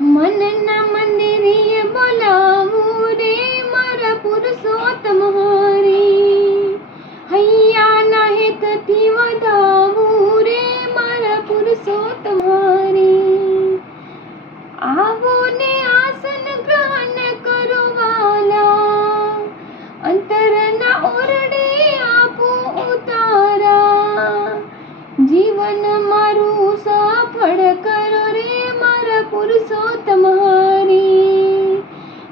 મનના મંદિરે બોલાવું રે મારા પુરુષોત્તમ હરી. હૈયાના હેતથી વધાવું રે મારા પુરુષોત્તમ હરી. આવો ને આસન ગ્રહણ કરો વાલા, અંતરના ઓરડે આપો ઉતારા. જીવન મારું સફળ કરો રે મારા પુરુષોત્તમ હરી.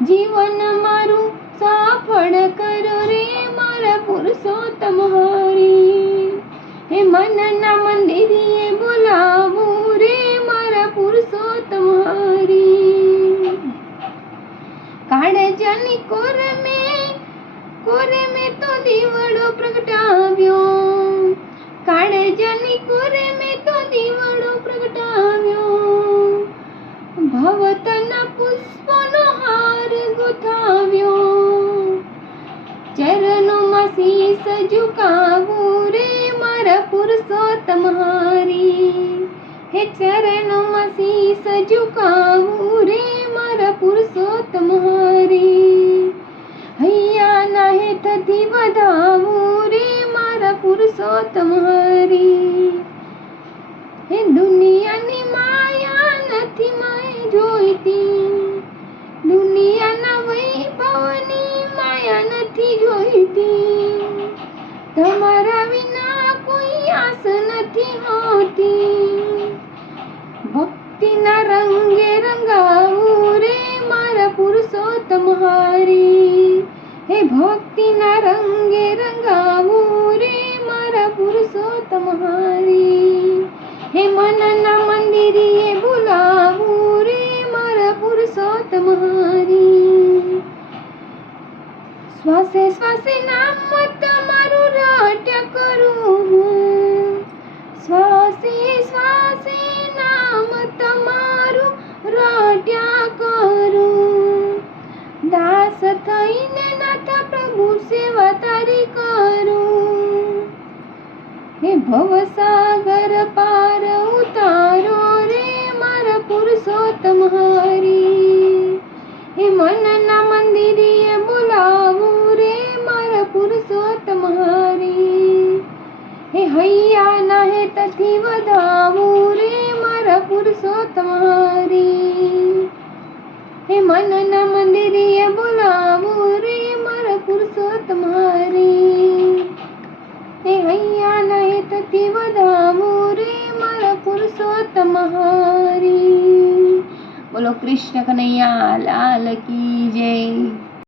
જીવન મારું સફળ કરો રે મારા પુરુષોત્તમ હરી. હે મનના મંદિરે બોલાવું રે મારા પુરુષોત્તમ હરી. કાળજાની કોરે મેં તો દીવડો પ્રગટાવ્યો. કાળજાની કોરે મેં તો દીવડો પ્રગટાવ્યો. ભવતના પુષ્પનો હાર ગુથાવ્યો. ચરણોમાં શીશ ઝુકાવું રે મારા પુરુષોત્તમ હરી. હે ચરણોમાં શીશ ઝુકાવું રે મારા પુરુષોત્તમ હરી. હૈયાના હેતથી વધાવું રે મારા પુરુષોત્તમ હરી. હે દુનિયાની માયા નથી મેં જોઈતી. દુનિયાના વૈભવની માયા નથી જોઈતી. તમારા વિના કોઈ આસ નથી હોતી. ભક્તિના રંગે રંગાવું રે મારા પુરુષોત્તમ હરી. હે ભક્તિના રંગે રંગાવું રે મારા પુરુષોત્તમ હરી. હે મનના મંદિરે બોલાવું રે મારા પુરુષોત્તમ હરી. શ્વાસે શ્વાસે નામ તમારું રટ્યા કરું હું. શ્વાસે શ્વાસે નામ તમારું રટ્યા કરું. દાસ થઈને નાથ પ્રભુ સેવા તારી કરું. હે ભવસાગર પાર ઉતારો રે મારા પુરુષોત્તમ હરી. હે મનના મંદિરે બોલાવું રે મારા પુરુષોત્તમ હરી. હે હૈયાના હેતથી વધાવું રે મારા પુરુષોત્તમ હરી. હે મનના મંદિરે બોલાવું રે મારા પુરુષોત્તમ હરી. હે હૈયાના હેતથી વધાવું રે મારા પુરુષોત્તમ હરી. બોલો કૃષ્ણ કનૈયા લાલ કી જય.